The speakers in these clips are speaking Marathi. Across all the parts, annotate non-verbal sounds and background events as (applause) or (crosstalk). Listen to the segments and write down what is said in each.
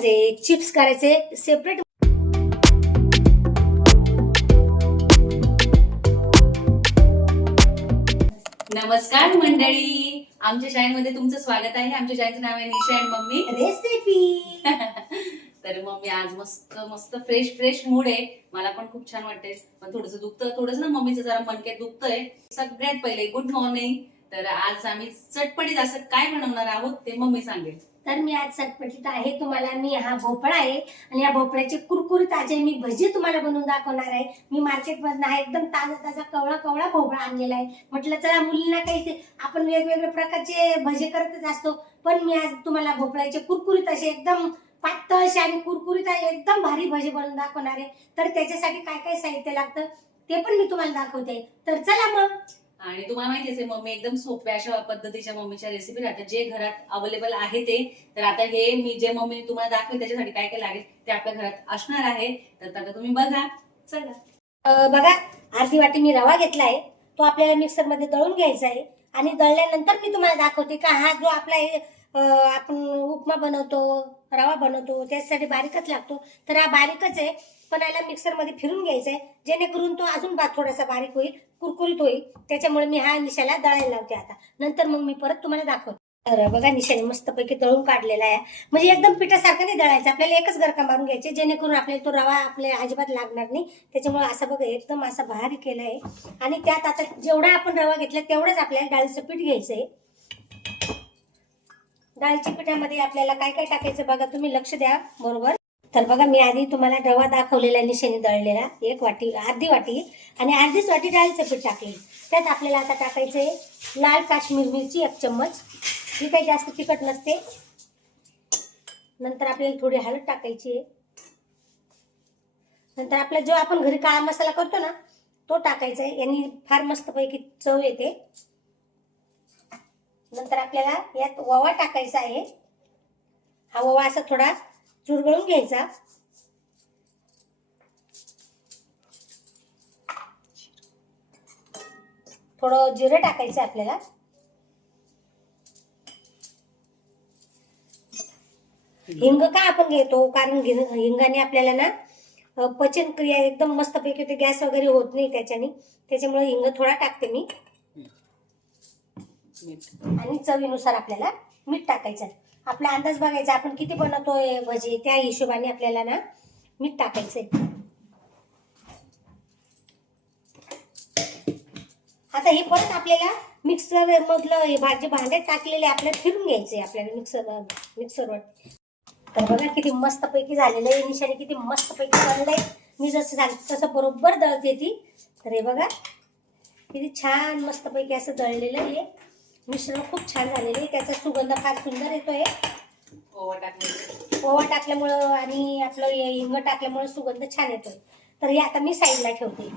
माझे चिप्स करायचे सेपरेट नमस्कार मंडळी. आमच्या शाळेमध्ये तुमचं स्वागत आहे. आमच्या शाळेचं नाव आहे निशा अँड मम्मी. रेसिपी (laughs) तर मम्मी आज मस्त मस्त फ्रेश फ्रेश मूड आहे. मला पण खूप छान वाटते पण थोडस दुखतं थोडस ना मम्मीचं जरा मनक्यात दुखतंय. सगळ्यात पहिले गुड मॉर्निंग तर आज आम्ही चटपटीत असं काय बनवणार आहोत ते मम्मी सांगेल. तर मी आज चटपटीत आहे. तुम्हाला मी हा भोपळा आहे आणि या भोपळ्याचे कुरकुर ताजे मी भजी तुम्हाला बनवून दाखवणार आहे. मी मार्केटमधनं हा एकदम ताजा ताजा कवळा कवळा भोपळा आणलेला आहे. म्हटलं चला मुलींना काही आपण वेगवेगळ्या प्रकारचे भजे करतच असतो. पण मी आज तुम्हाला भोपळ्याचे कुरकुरीत असे एकदम पातळ असे आणि कुरकुरीत एकदम भारी भजे बनवून दाखवणार आहे. तर त्याच्यासाठी काय काय साहित्य लागतं ते पण मी तुम्हाला दाखवते. तर चला मग. आणि तुम्हाला माहितीच आहे मम्मी एकदम सोप्या अशा पद्धतीच्या मम्मीच्या रेसिपी राहतात. जे घरात अवेलेबल आहे ते. तर आता हे मी जे मम्मी तुम्हाला दाखवेल त्याच्यासाठी काय काय लागेल ते आपल्या घरात असणार आहे. तर आता तुम्ही बघा. चला. बघा अर्धी वाटी मी रवा घेतला आहे तो आपल्याला मिक्सरमध्ये दळून घ्यायचा आहे. आणि दळल्यानंतर मी तुम्हाला दाखवते का हा जो आपला आपण उपमा बनवतो रवा बनवतो त्याच्यासाठी बारीकच लागतो. तर हा बारीकच आहे पण याला मिक्सरमध्ये फिरून घ्यायचा आहे जेणेकरून तो अजून बा थोडासा बारीक होईल कुरकुरीत होईल. त्याच्यामुळे मी हा निशाला दळायला लावते आता. नंतर मग मी परत तुम्हाला दाखवते. तर बघा निशाने मस्तपैकी दळून काढलेला आहे. म्हणजे एकदम पिठासारखं नाही दळायचं. आपल्याला एकच गरका मारून घ्यायचे जेणेकरून आपल्याला तो रवा आपल्या अजिबात लागणार नाही. त्याच्यामुळे असं बघा एकदम असा भारी केला आहे. आणि त्यात आता जेवढा आपण रवा घेतला तेवढंच आपल्याला डाळीचं पीठ घ्यायचं आहे डाळीच्या पिठामध्ये आपल्याला काय काय टाकायचं बघा तुम्ही लक्ष द्या बरोबर. तर बघा मी आधी तुम्हाला रवा दाखवलेला निशाने दळलेला एक वाटी अर्धी वाटी आणि अर्धीच वाटी डाळीचं पीठ टाकले. त्यात आपल्याला आता टाकायचं आहे लाल काश्मीर मिरची एक चम्मच. ही काही जास्त तिखट नसते. नंतर आपल्याला थोडी हळद टाकायची आहे. नंतर आपला जो आपण घरी काळा मसाला करतो ना तो टाकायचा आहे. यांनी फार मस्तपैकी चव येते. नंतर आपल्याला यात ओवा टाकायचा आहे. हा ओवा असा थोडा चुरगळून घ्यायचा. थोडं जिरं टाकायचं आपल्याला. हिंग का आपण घेतो? कारण हिंगाने आपल्याला ना पचन क्रिया एकदम मस्तपैकी होते. गॅस वगैरे होत नाही त्याच्याने. त्याच्यामुळे हिंग थोडा टाकते मी. आणि चवीनुसार आपल्याला मीठ टाकायचं. आपला अंदाज बघायचा आपण किती बनवतोय भजी त्या हिशोबाने आपल्याला ना मीठ टाकायचंय. आता हे परत आपल्याला मिक्सर मधलं हे भाजी भांड्यात टाकलेले आपल्याला फिरून घ्यायचे आपल्याला मिक्सर मिक्सरवर. तर बघा किती मस्त पैकी झालेलं आहे निशाने किती मस्त पैकी बनलंय. मी जसं झालं तसं बरोबर दळते ती. तर हे बघा किती छान मस्त पैकी असं दळलेलं आहे. मिश्रण खूप छान झालेलं. आहे त्याचा सुगंध फार सुंदर येतोय. ओवा टाकले ओवा टाकल्यामुळं आणि आपलं हे हिंग टाकल्यामुळं सुगंध छान येतोय. तर हे आता मी साईडला ठेवते.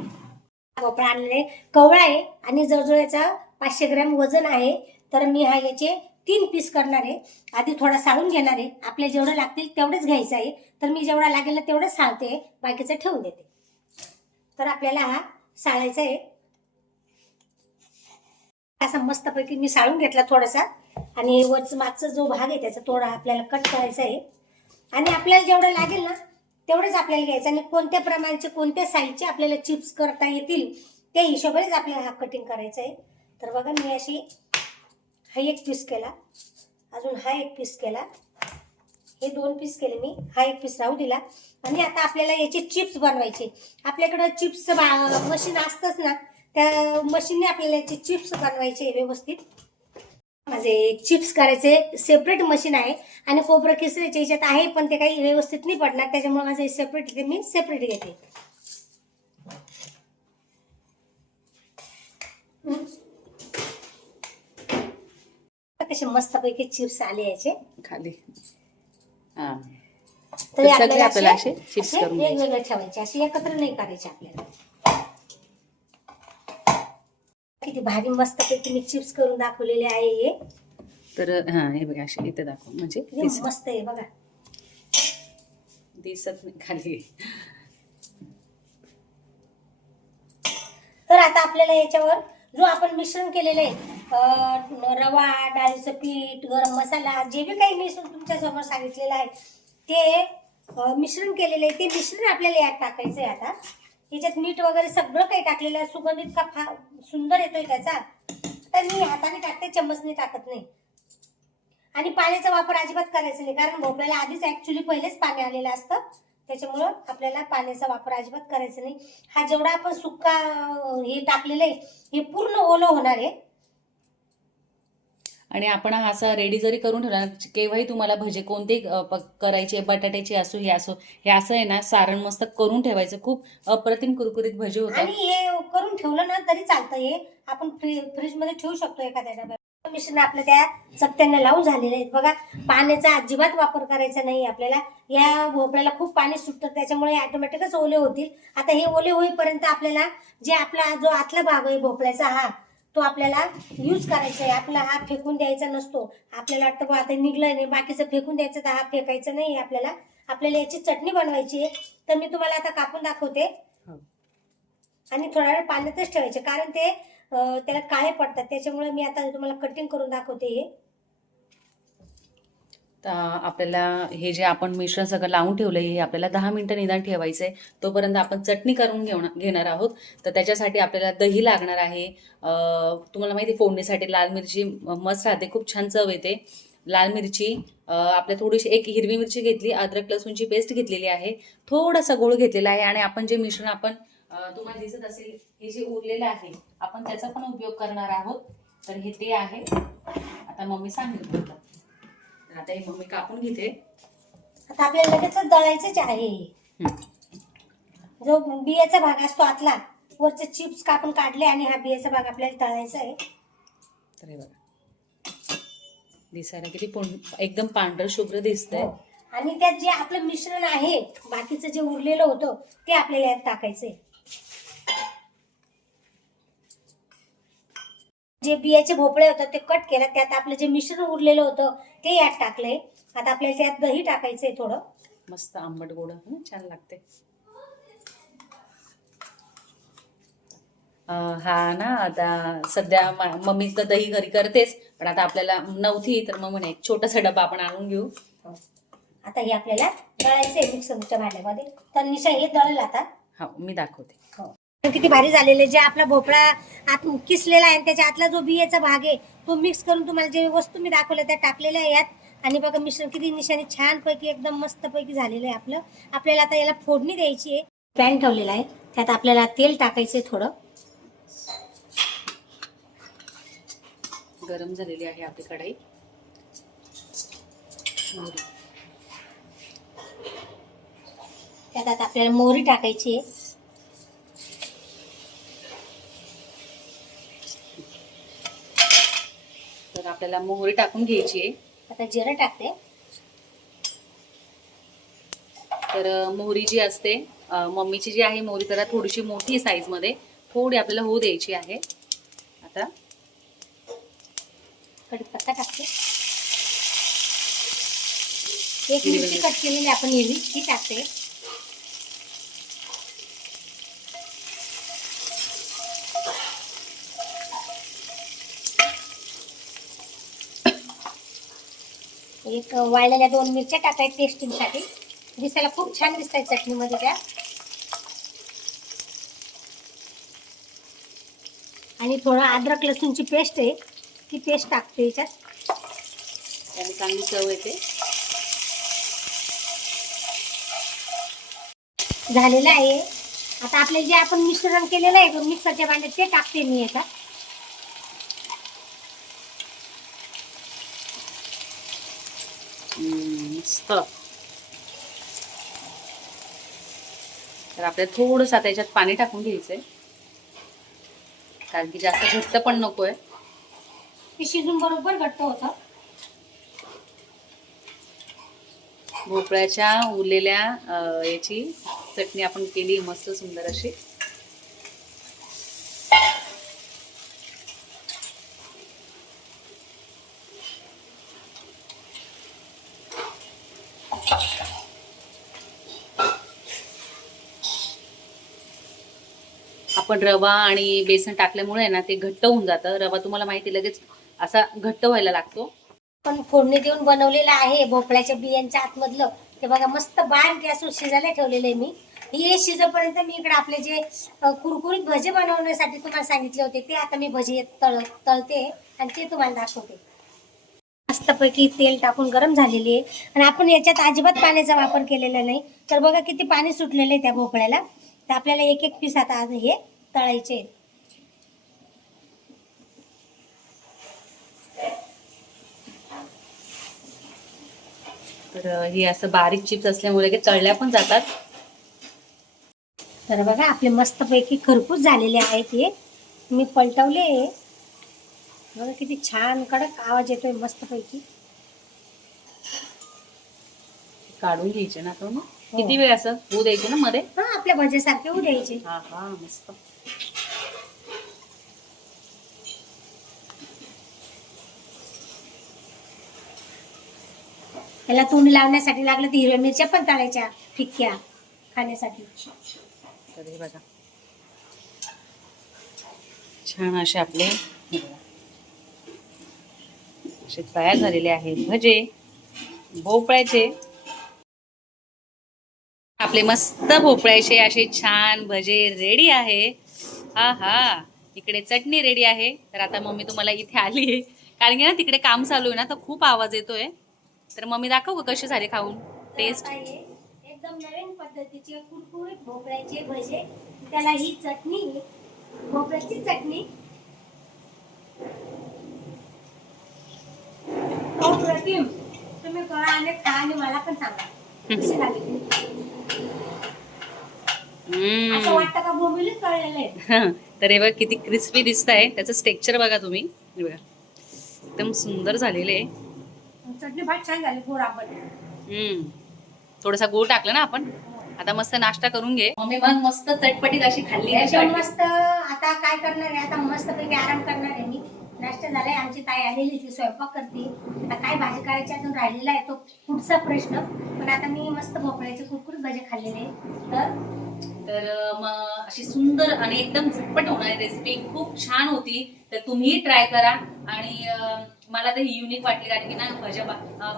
भोपळा आणलेला आहे कवळा आहे आणि जवळजवळ याचा पाचशे ग्रॅम वजन आहे. तर मी हा याचे तीन पीस करणार आहे. आधी थोडा साळून घेणार आहे. आपले जेवढं लागतील तेवढंच घ्यायचं आहे. तर मी जेवढा लागेल ना तेवढंच साळते. बाकीचं ठेवून देते. तर आपल्याला हा साळायचा आहे. असा मस्तपैकी मी साळून घेतला थोडासा. आणि वरच मागचा जो भाग आहे त्याचा थोडा आपल्याला कट करायचा आहे. आणि आपल्याला जेवढं लागेल ना तेवढंच आपल्याला घ्यायचं. आणि कोणत्या प्रमाणाचे कोणत्या साईजचे आपल्याला चिप्स करता येतील त्या हिशोबानेच आपल्याला हा कटिंग करायचा आहे. तर बघा मी अशी हा एक पीस केला. अजून हा एक पीस केला. हे दोन पीस केले मी. हा एक पीस राहू दिला. आणि आता आपल्याला याचे चिप्स बनवायचे. आपल्याकडं चिप्सचं मशीन असतंच ना त्या मशीनने आपल्याला याचे चिप्स बनवायचे व्यवस्थित. माझे चिप्स करायचे सेपरेट मशीन आहे आणि खोबरं किसऱ्याच्या याच्यात आहे पण ते काही व्यवस्थित नाही पडणार. त्याच्यामुळे माझे सेपरेट मी सेपरेट घेते. कसे मस्तपैकी चिप्स आले याचे. खाली. तरी आपल्याला असे. वेगवेगळे ठेवायचे असे एकत्र नाही करायचे आपल्याला. किती भारी मस्तपैकी मी चिप्स करून दाखवलेले आहे हे. तर हा हे बघा असे इथे दाखव. म्हणजे किती मस्त आहे बघा. दिसत नाही खाली. तर आता आपल्याला याच्यावर जो आपण मिश्रण केलेलं आहे अं, रवा डाळीचं पीठ गरम मसाला जे बी काही मिश्रण तुमच्यासमोर सांगितलेलं आहे ते अं, मिश्रण केलेलं आहे. ते मिश्रण आपल्याला यात टाकायचं आहे आता. त्याच्यात मीठ वगैरे सगळं काही टाकलेलं आहे. सुगंध इतका फा सुंदर येतोय त्याचा. तर मी हाताने टाकते चम्मचने टाकत नाही. आणि पाण्याचा वापर अजिबात करायचा नाही. कारण भोपळ्याला आधीच ऍक्च्युली पहिलेच पाणी आलेलं असतं. त्याच्यामुळं आपल्याला पाण्याचा वापर अजिबात करायचा नाही. हा जेवढा आपण सुक्का हे टाकलेलं आहे हे पूर्ण ओलं होणार आहे. आणि आपण हा असा रेडी जरी करून ठेवला केव्हाही तुम्हाला भजे कोणते प- करायचे बटाट्याचे असो हे असो हे असं आहे ना सारण मस्त करून ठेवायचं. खूप अप्रतिम कुरकुरीत भजे होतात. आणि हे करून ठेवलं ना तरी चालतं हे. आपण फ्री मध्ये ठेवू शकतो एखाद्या डब्यात. मिश्रण आपल्या त्या चपट्यांना लावून झालेले आहेत. बघा पाण्याचा अजिबात वापर करायचा नाही आपल्याला. या भोपळ्याला खूप पाणी सुटतं त्याच्यामुळे ऑटोमॅटिकच ओले होतील. आता हे ओले होईपर्यंत आपल्याला जे आपला जो आतला भाग आहे भोपळ्याचा हा तो आपल्याला यूज करायचा आहे आपला हा फेकून द्यायचा नसतो. आपल्याला वाटतं बा आता निघलं नाही बाकीचं फेकून द्यायचं तर हा फेकायचा नाही आपल्याला. आपल्याला याची चटणी बनवायची आहे. तर मी तुम्हाला आता कापून दाखवते. हो. आणि थोडा वेळ पाण्यातच ठेवायचे. कारण ते त्याला काळे पडतात. त्याच्यामुळे मी आता तुम्हाला कटिंग करून दाखवते हे. तर आपल्याला हे जे आपण मिश्रण सगळं लावून ठेवलं हे आपल्याला दहा मिनटं निदान ठेवायचं आहे तोपर्यंत आपण चटणी करून घेऊन घेणार आहोत. तर त्याच्यासाठी आपल्याला दही लागणार आहे. तुम्हाला माहिती आहे, फोडणीसाठी लाल मिरची मस्त राहते. खूप छान चव येते. लाल मिरची आपल्या थोडीशी एक हिरवी मिरची घेतली अद्रक लसूणची पेस्ट घेतलेली आहे. थोडासा गोळ घेतलेला आहे आणि आपण जे मिश्रण आपण तुम्हाला दिसत असेल हे जे उरलेलं आहे आपण त्याचा पण उपयोग करणार आहोत. तर हे ते आहे. आता मम्मी सांगितलं होतं तर आता हे मम्मी कापून घेते. आता आपल्याला लगेचच दळायचंच आहे. जो बियाचा भाग असतो आतला वरचे चिप्स कापून काढले आणि हा बियाचा भाग आपल्याला तळायचा आहे. तर हे बघा. दिसायला किती एकदम पांढर शुभ्र दिसतंय. हो. आणि त्यात जे आपलं मिश्रण आहे बाकीचं जे उरलेलं होतं ते आपल्याला यात टाकायचंय. जे बियाचे भोपळे होतं ते कट केलं त्यात आपलं जे मिश्रण उरलेलं होतं ते यात टाकलंय. आता आपल्याला त्यात दही टाकायचंय थोडं. मस्त आंबट गोड हं, छान लागते अं, हा ना आता सध्या मा- मम्मी तर दही घरी करतेच पण आता आपल्याला नव्हती तर मग म्हणे एक छोटासा डबा आपण आणून घेऊ. आता हे आपल्याला दळायचंय मिक्सरच्या भांड्यामध्ये. तर निशा हे दळेल आता. हा मी दाखवते. किती भारी झालेले जे आपला भोपळा आत किसलेला आहे आणि त्याच्या आतला जो बियाचा भाग आहे तो मिक्स करून तुम्हाला जे वस्तू मी दाखवल्या त्या टाकलेल्या आहे यात आणि बघा मिश्रण किती निशाने छान पैकी एकदम मस्त पैकी झालेलं आहे आपलं. आपल्याला आता याला फोडणी द्यायची आहे. पॅन ठेवलेला आहे. त्यात आपल्याला तेल टाकायचंय थोडं. गरम झालेली आहे आपली कढाई. त्यात आता आपल्याला मोहरी टाकायची आहे तर आपल्याला मोहरी टाकून घ्यायची आहे. आता जिरं टाकते. तर मोहरी जी असते मम्मीची जी आहे मोहरी त्याला थोडीशी मोठी साईजमध्ये थोडी आपल्याला होऊ द्यायची आहे. आता कढीपत्ता टाकते. एक मिरची कट केलेली आपण हिरवी ती टाकते. एक वाळलेल्या दोन मिरच्या टाकायच्या टेस्टिंगसाठी दिसायला खूप छान दिसत आहे चटणीमध्ये त्या. आणि थोडं अद्रक लसूणची पेस्ट आहे. ती पेस्ट टाकते याच्यात. त्याने चांगली चव येते. झालेलं आहे. आता आपले जे आपण मिश्रण केलेलं आहे तो मिक्सरच्या भांड्यात ते टाकते मी याच्यात हम्म, मस्त. तर आपल्याला थोडंसं आता याच्यात पाणी टाकून घ्यायचंय. कारण की जास्त घट्ट पण नकोय. ते शिजून बरोबर घट्ट होतं. भोपळ्याच्या उरलेल्या याची चटणी आपण केली मस्त सुंदर अशी. आपण रवा आणि बेसन टाकल्यामुळे ना ते घट्ट होऊन जातं. रवा तुम्हाला माहिती आहे, लगेच असा घट्ट व्हायला लागतो. पण फोडणी देऊन बनवलेलं आहे भोपळ्याच्या बियांच्या आतमधलं. ते बघा मस्त बारीक गॅसवर शिजायला ठेवलेले आहे मी. हे शिजपर्यंत मी इकडे आपले जे कुरकुरीत भजे बनवण्यासाठी तुम्हाला सांगितले होते ते आता मी भजे तळ तळते आणि ते तुम्हाला दाखवते. मस्तपैकी तेल टाकून गरम झालेली आहे. आणि आपण याच्यात अजिबात पाण्याचा वापर केलेला नाही. तर बघा किती पाणी सुटलेलं आहे त्या भोपळ्याला. तर आपल्याला एक एक पीस आता आज हे तळायचे आहेत. तर हे असं बारीक चिप्स असल्यामुळे की तळल्या पण जातात. तर बघा आपले मस्तपैकी खरपूस झालेले आहेत हे. मी पलटवले. बघा किती छान कडक आवाज येतोय मस्तपैकी. काढून घ्यायचे ना तो मग? किती वेळ असं होऊ द्यायचे ना मध्ये? हा आपल्या भजेसारखे होऊ द्यायचे. हा हा मस्त. त्याला तोंड लावण्यासाठी लागलं तर हिरव्या मिरच्या पण तळायच्या फिक्क्या खाण्यासाठी. तर हे बघा. छान असे आपले असे तयार झालेले आहेत. भजे भोपळ्याचे. आपले मस्त भोपळ्याचे असे छान भजे रेडी आहे. हा हा इकडे चटणी रेडी आहे. तर आता मम्मी तुम्हाला इथे आली आहे. कारण की ना तिकडे काम चालू आहे ना तर खूप आवाज येतोय. तर मम्मी दाखव का कसे झाले खाऊन. टेस्ट एकदम नवीन पद्धतीचे कुरकुरीत भोपळ्याचे भजे. त्याला ही चटणी भोपळ्याची चटणी. अप्रतिम तुम्ही करा आणि खा आणि मला पण सांगा. कशी झाली हम्म. असं वाटतं का बोंबिलच कळलेलं आहे? (laughs) तर हे बघा किती क्रिस्पी दिसत आहे त्याचं स्ट्रक्चर बघा तुम्ही. हे बघा. एकदम सुंदर झालेले आहे. चटणी फार छान झाली गोड आंबट हम्म. थोडासा गूळ टाकलं ना आपण? आता मस्त नाश्ता करून घे. मम्मी मग मस्त चटपटीत अशी खाल्ली मस्त. आता काय करणार आहे? आता मस्त पैकी आराम करणार आहे मी. नाश्ता झालाय. आमची ताई आलेली ती स्वयंपाक करते. आता काय भाजी करायची अजून राहिलेला आहे तो पुढचा प्रश्न. पण आता मी मस्त भोपळ्याचे कुरकुरीत भाजी खाल्लेले आहे तर? तर मग अशी सुंदर आणि एकदम झटपट होणारी रेसिपी खूप छान होती. तर तुम्ही ट्राय करा. आणि मला तर ही युनिक वाटली कारण की ना भाज्या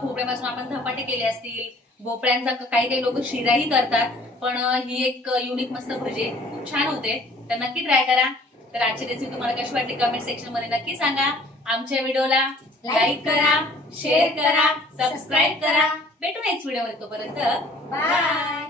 भोपळ्यापासून आपण धपाटे केले असतील. भोपळ्यांचा काही काही लोक शिराही करतात. पण ही एक युनिक मस्त भजे. खूप छान होते. तर नक्की ट्राय करा. तर आजची रेसिपी तुम्हाला कशी वाटली कमेंट सेक्शनमध्ये नक्की सांगा. आमच्या व्हिडिओला लाईक करा शेअर करा सबस्क्राईब करा. भेटू नेक्स्ट व्हिडिओमध्ये तोपर्यंत. बाय